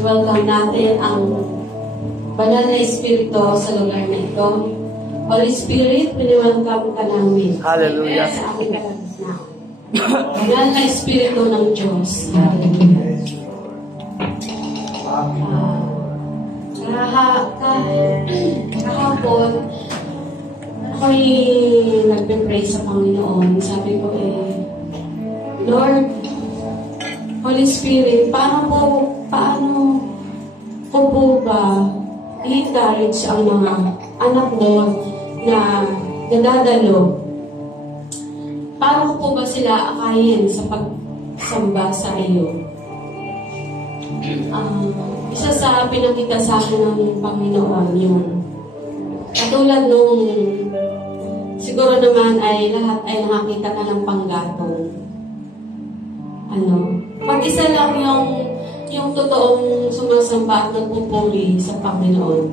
welcome natin ang banal na Espiritu sa lugar na ito. Holy Spirit, welcome ka namin. Hallelujah. Sa aking kalagitnaan. Banal na Espiritu ng Diyos. Hallelujah. Kahapon, ako'y nagpe-pray sa Panginoon. Sabi ko Lord, Holy Spirit, paano ko po ba i-encourage ang mga anak mo na nadadalo? Paano ko po ba sila akayin sa pagsamba sa iyo? Isa sa pinakita sa akin ng Panginoon yun. Katulad nung siguro naman ay lahat ay nakakita ka ng panggatong. Pag isa lang yung totoong sumasamba at nagpupuri sa Panginoon.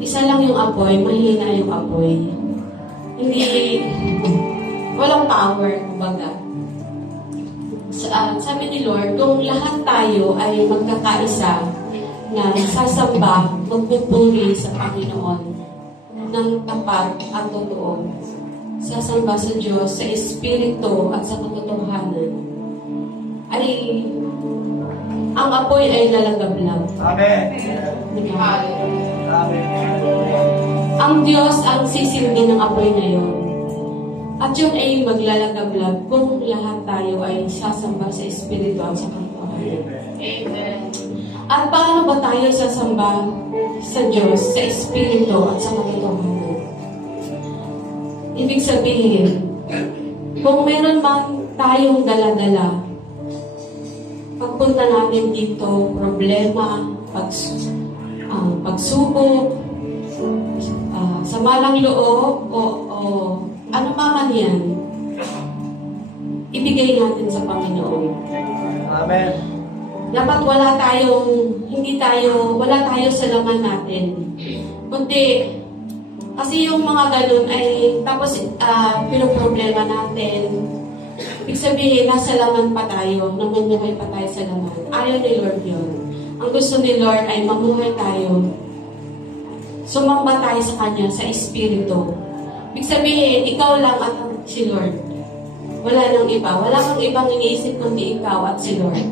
Isa lang yung apoy, mahina yung apoy. Hindi, walang power, kumbaga. Sabi ni Lord, kung lahat tayo ay magkakaisa na sasamba, magpupuri sa Panginoon ng tapat at totoo, sasamba sa Diyos, sa Espiritu at sa katotohanan, ay ang apoy ay lalagablab. Amen. Amen. Ang Diyos ang sisilbi ng apoy na yun. At yun ay maglalagablab kung lahat tayo ay sasamba sa Espiritu at sa katotohanan. Amen. At paano ba tayo sasamba sa Diyos, sa Espiritu at sa katotohanan? Ibig sabihin, kung meron man tayong dala-dala, pagpunta natin dito, problema, pagsubok, sama ng loob, o ano man yan, ibigay natin sa Panginoon. Amen. Dapat wala tayo sa laman natin. Kundi, kasi yung mga ganun ay, tapos pinoproblema natin. Ibig sabihin, nasa laman pa tayo, namumuhay pa tayo sa laman. Ayaw ni Lord yun. Ang gusto ni Lord ay mamuhay tayo. Sumamba tayo sa Kanya, sa Espiritu. Ibig sabihin, ikaw lang at si Lord. Wala nang iba. Wala kang ibang iniisip kundi ikaw at si Lord.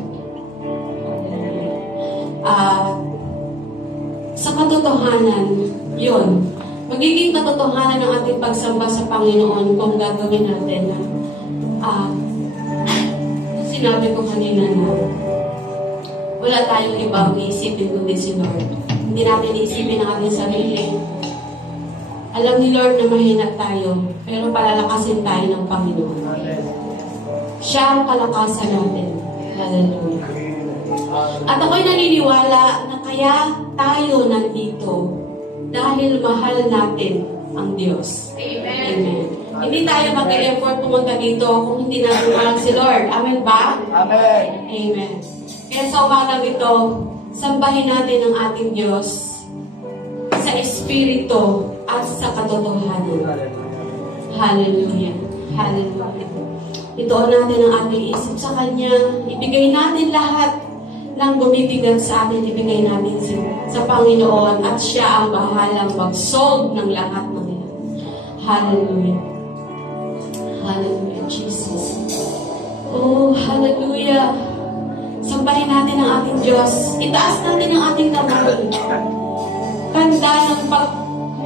Sa katotohanan, yun. Magiging katotohanan ng ating pagsamba sa Panginoon kung gagawin natin na sinabi ko kanina na wala tayong ibang iisipin kundi si Lord. Hindi natin iisipin ang ating sarili. Alam ni Lord na mahina tayo, pero palalakasin tayo ng Panginoon. Siya ang kalakasan natin. Hallelujah. At ako'y naniniwala na kaya tayo nandito dahil mahal natin ang Diyos. Amen. Amen. Hindi tayo mag-e-effort pumunta dito kung hindi natin mahal si Lord. Amen ba? Amen. Amen. Kaya sa umagang ito, sambahin natin ang ating Diyos sa Espiritu at sa katotohanan. Hallelujah. Hallelujah. Itoon natin ang ating isip sa Kanya. Ibigay natin lahat ng bumibigat sa atin. Ibigay natin sa Panginoon at Siya ang bahalang mag-solve ng lahat ng ito. Hallelujah. Hallelujah, Jesus. Oh, hallelujah. Sambahin natin ang ating Diyos. Itaas natin ang ating kamay. Kanda ng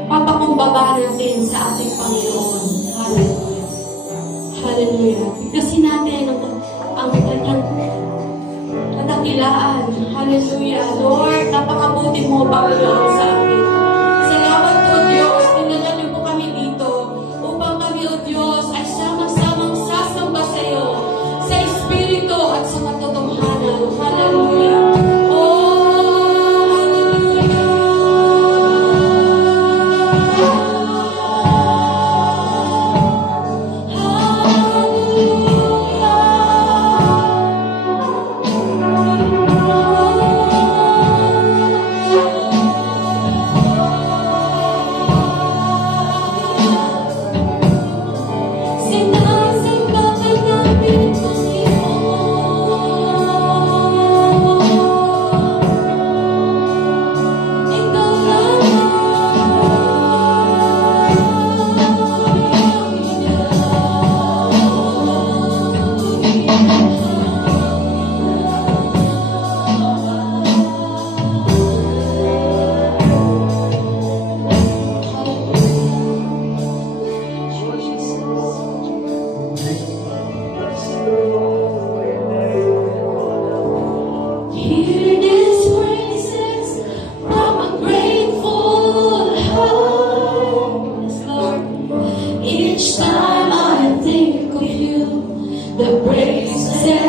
papakumbaba natin sa ating Panginoon. Hallelujah. Hallelujah. Bigkasin natin ang kanyang kadakilaan. Hallelujah. Lord, napakabuti mo, Panginoon, sa amin. Salamat po, Diyos. Tinala niyo po kami dito upang kami, O Diyos, ay sama-samang sasamba sa iyo sa Espiritu at sa katotohanan. Hallelujah. Hallelujah. Hear these praises from a grateful heart. Yes, Lord. Each time I think of you, the praises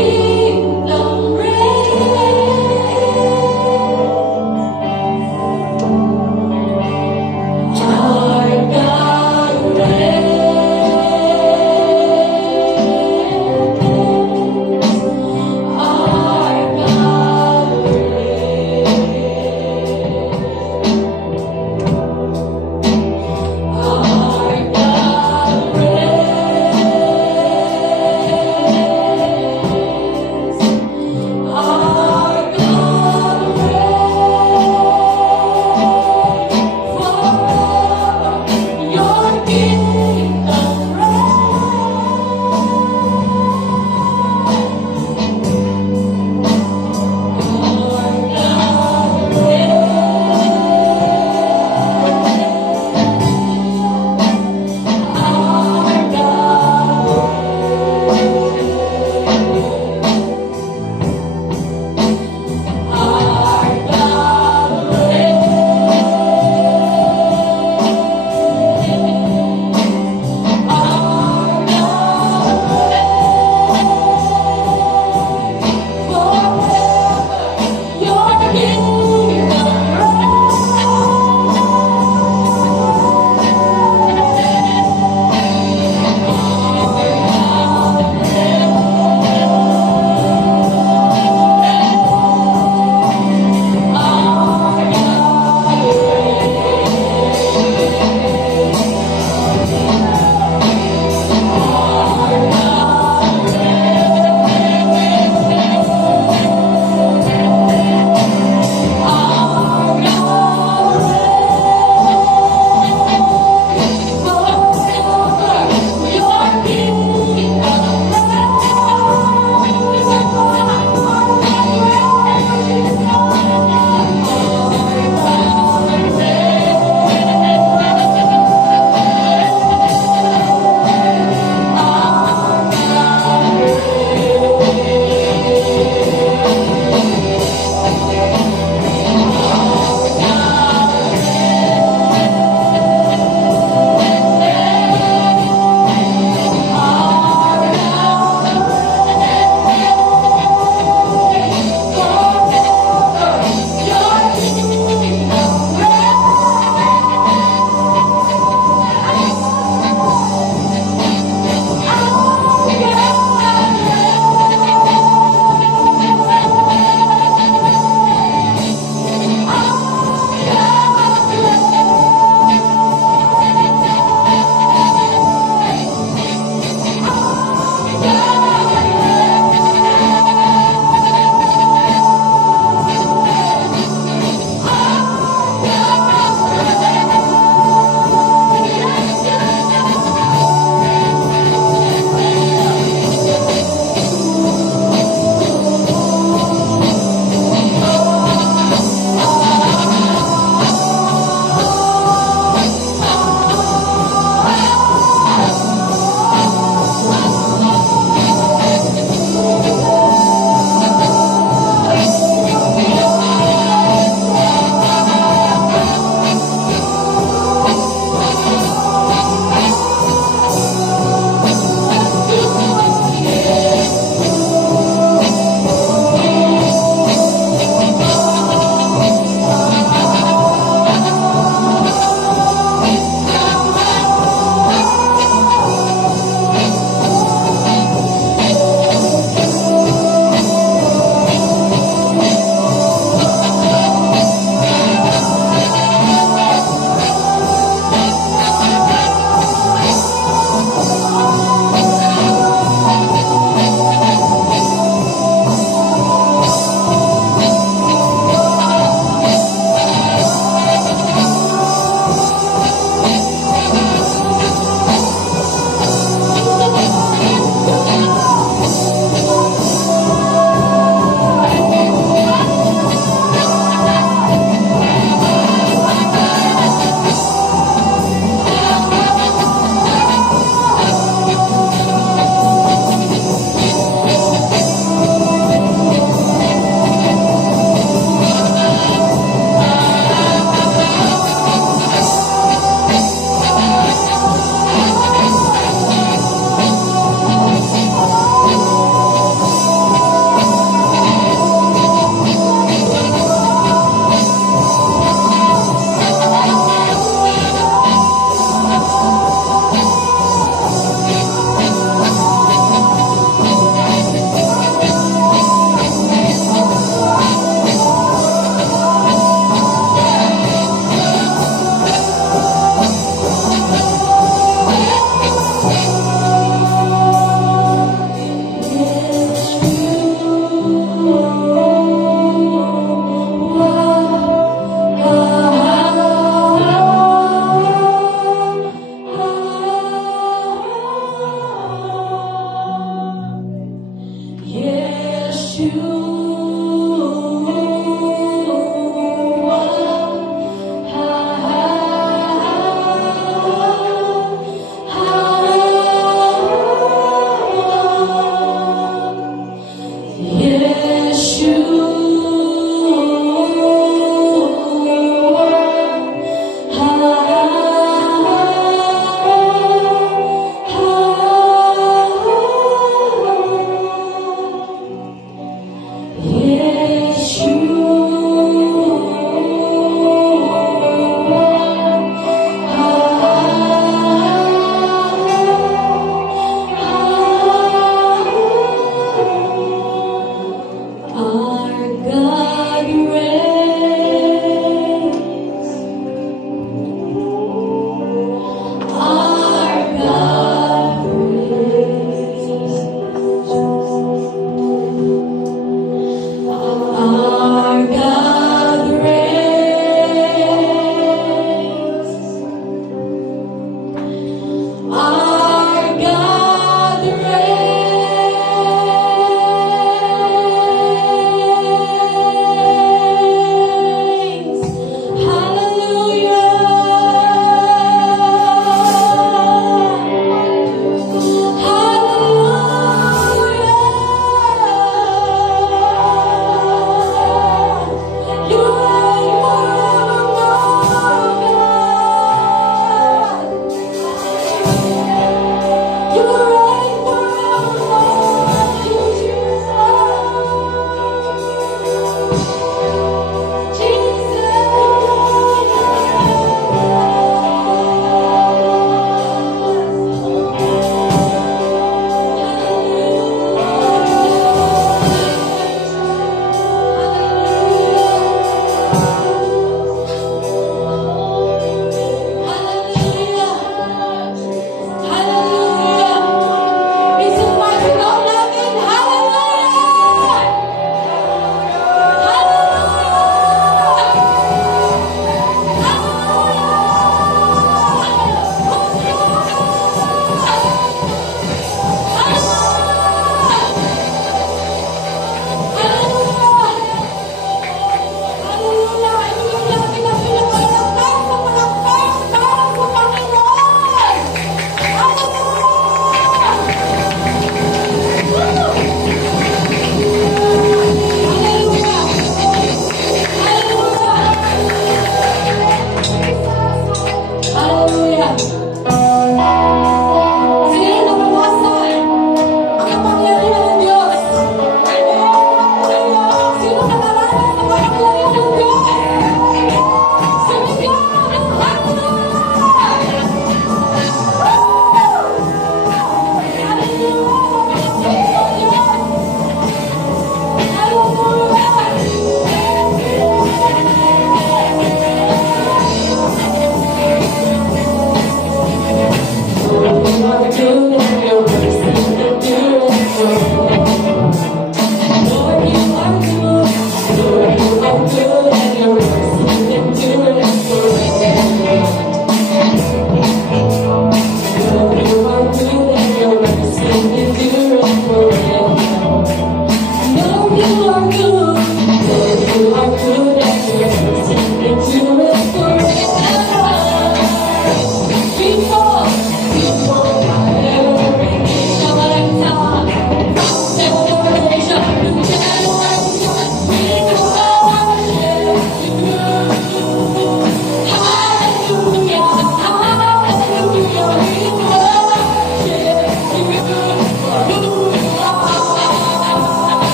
kingdom reign. Our God reigns. Our God reigns.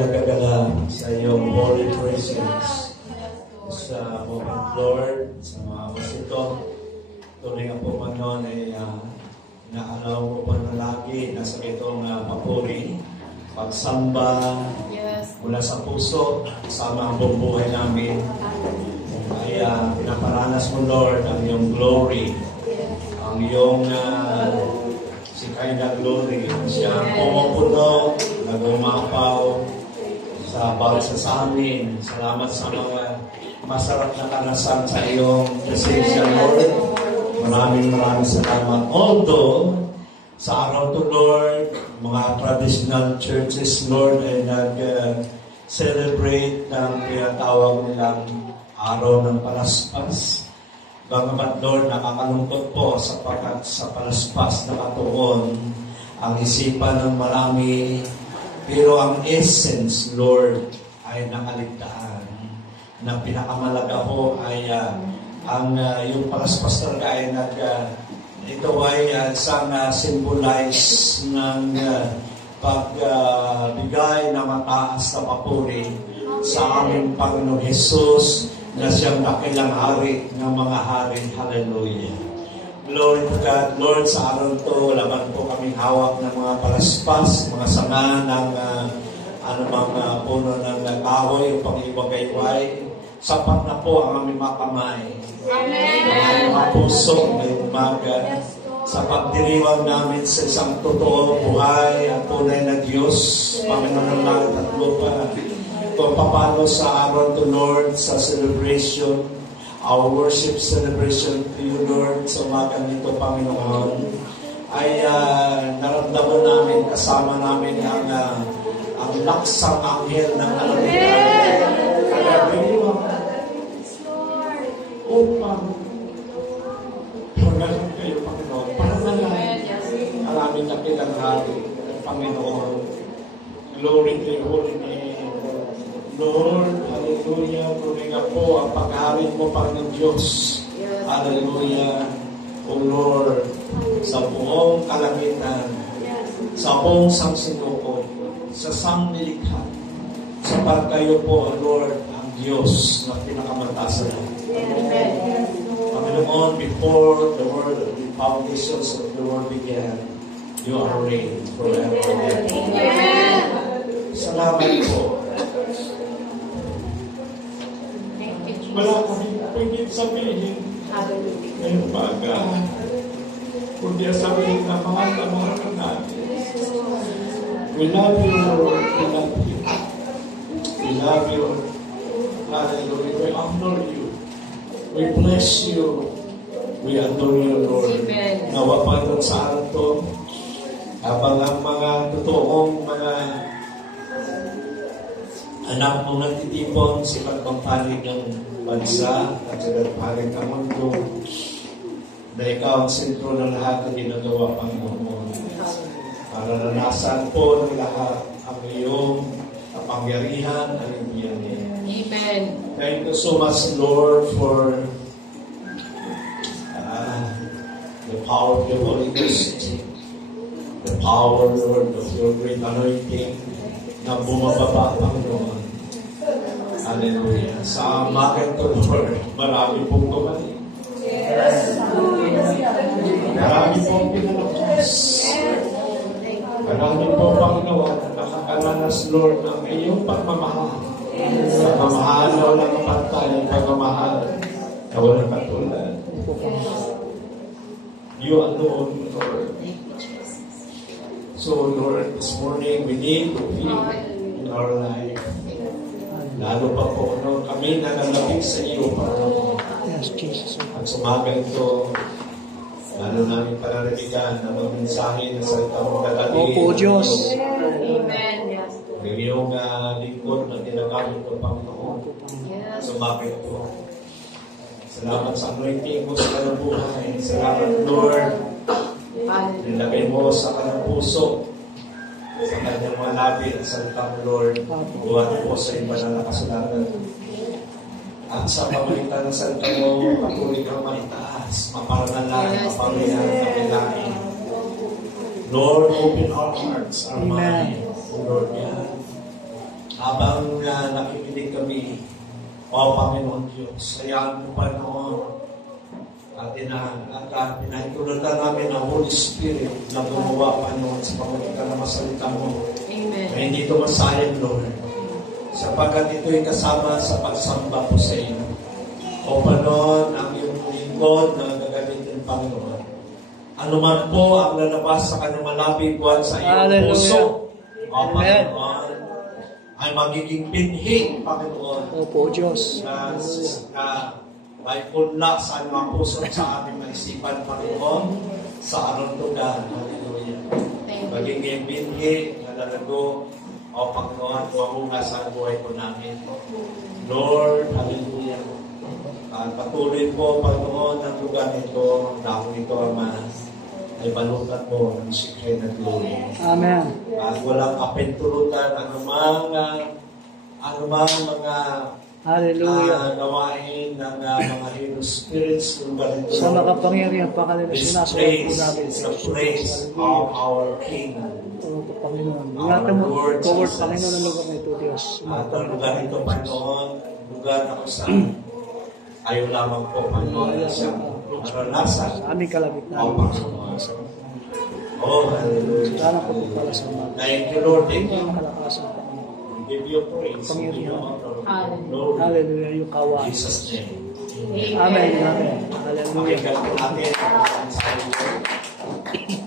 nagkagala sa iyong holy presence. Sa moment, Lord, sa mga masito, tuloy nga po man noon ay naalaw mo pa na lagi nasa itong papuri, pagsamba, mula sa puso, kasama ang buong buhay namin. Ay pinaparanas mo, Lord, ang iyong glory, ang iyong Shekinah glory. Siya pumupuno, nagumapaw sa bawat sa amin. Salamat sa mga masarap na kanasan sa iyong presensya, Lord. Maraming salamat. Although, sa araw to, Lord, mga traditional churches, Lord, ay nag-celebrate ng tinatawag nilang araw ng palaspas. Bagamat, Lord, nakakalungkot po sapagkat sa palaspas na katuon ang isipan ng marami, pero ang essence, Lord, ay nakaligtaan. Na pinakamalaga po ay yung palaspas talaga ay ito ay isang symbolize ng pagbigay ng mataas na papuri sa aming Panginoon Jesus na siyang dakilang hari ng mga hari. Hallelujah. Glory to God. Lord, sa araw to, laban po kaming hawak ng mga palaspas, mga sanga ng anumang puno ng kahoy upang ibagayway. Sapat na po ang aming mga kamay. Amen. Ang mga puso may umaga sa pagdiriwang namin sa isang totoo buhay at tunay na Diyos, Panginoon ng langit at lupa. Kung papalo sa araw to, Lord, sa celebration, our worship celebration to you, Lord, sa umagang nito, Panginoon, ay naramdaman namin, kasama namin ang laksang anghel ng alamitan. Kagagaliwang upang pagalang kayo, Panginoon, para nalang ang aming nakilang hari, Panginoon. Glory to your holy name. Lord, hallelujah, tuloy nga po ang pag-harin mo, Panginoon Diyos. Hallelujah. O Lord, sa buong kalangitan, sa buong sangsinukod, sa sangnilikha, sapat kayo po, Lord, ang Diyos na pinakamatasan. Panginoon, before the world, the foundations of the world began, you are reigning forever. Salamat po. Wala kami pwede sabihin ngayong baga, kundi sabihin na mga natin. We love you, Lord. We love you. We love you. Hallelujah. We honor you. We bless you. We adore you, Lord. Nawa pa doon sa araw to, habang ang mga totoong mga anak mong nagtitipon sa pagpapanig ng bansa at sa pagpapanig ng mundo, na ikaw ang sentro ng lahat na ginagawa, Panginoon. Para nanasan po ng lahat ang iyong kapangyarihan. Hallelujah. Amen. Thank you so much, Lord, for the power of your Holy Ghost, the power, Lord, of your great anointing na bumababa, Panginoon. Hallelujah. Sa umagang to, Lord, marami pong gumaling. Marami pong pinalakas. Marami pong, Panginoon, nakakaranas, Lord, ng iyong pagmamahal. Pagmamahal na walang kapantay, pagmamahal na walang katulad. You alone, Lord. So, Lord, this morning we need to feel in our life. Lalo pa po, kami nananabig sa iyo, Panginoon. At sumagal ito, lalo namin pananaligan na magmensahe na salita mong dadali. Opo, Diyos. Amen. Ang iyong lingkod na tinagamit ko, Panginoon. Sumagal ito. Salamat sa anointing mo sa kanyang buhay. Salamat, Lord. Nilagay mo sa kanyang puso, sa kanyang mga labi at salita mo, Lord. Buwan po sa iba na nakasulatan. At sa pamalitan ng salita mo, patuloy kang maitaas, maparanalan, mapamihan, mapilain. Lord, open our hearts, our mind. Lord, yan. habang nakikinig kami, o Panginoon Diyos, hayaan mo pa noon at pinahintulutan namin ang Holy Spirit na gumawa pa noon sa pamamagitan ng masalita mo. Amen. Na hindi ito masayang, Lord, sapagkat ito'y kasama sa pagsamba po sa iyo. O Panginoon, ang iyong lingkod na gagamitin, Panginoon. Ano man po ang lalabas sa kanyang malabig buwan sa iyong puso, o Panginoon, ay magiging binhi, Panginoon. Opo, Diyos. Na may punla sa mga puso sa aming maisipan, Panginoon, sa anong lugar. Hallelujah. Magiging binhi na lalago, o Panginoon, huwamunga sa buhay po namin. Lord, hallelujah. Patuloy po, Panginoon, ang lugar nito, dahil ito, Ama, ay balutan mo ng sikay na glory. Amen. At walang kapintulutan anumang mga Hallelujah. gawain ng mga hero spirits ng lugar nito. Sa makapangyarihan pangalan na sinasaway po namin. The praise of our King. Opo, Panginoon. Ingatan mo, covered, Panginoon, ang lugar na ito, Diyos. At ang lugar nito, Panginoon, lugar na kung saan ayaw lamang po, Panginoon, na siyang naranasan. Sa aming kalagitnaan. O Panginoon. Oh, hallelujah. Salamat po pala sa mga. Thank you, Lord. Thank you. Makalakasan, Panginoon. We give you praise. We give you honor. Lord, Hallelujah. Yung in kawan. Jesus' name. Amen. Amen. Hallelujah. Pakinggan po natin ang sa iyo.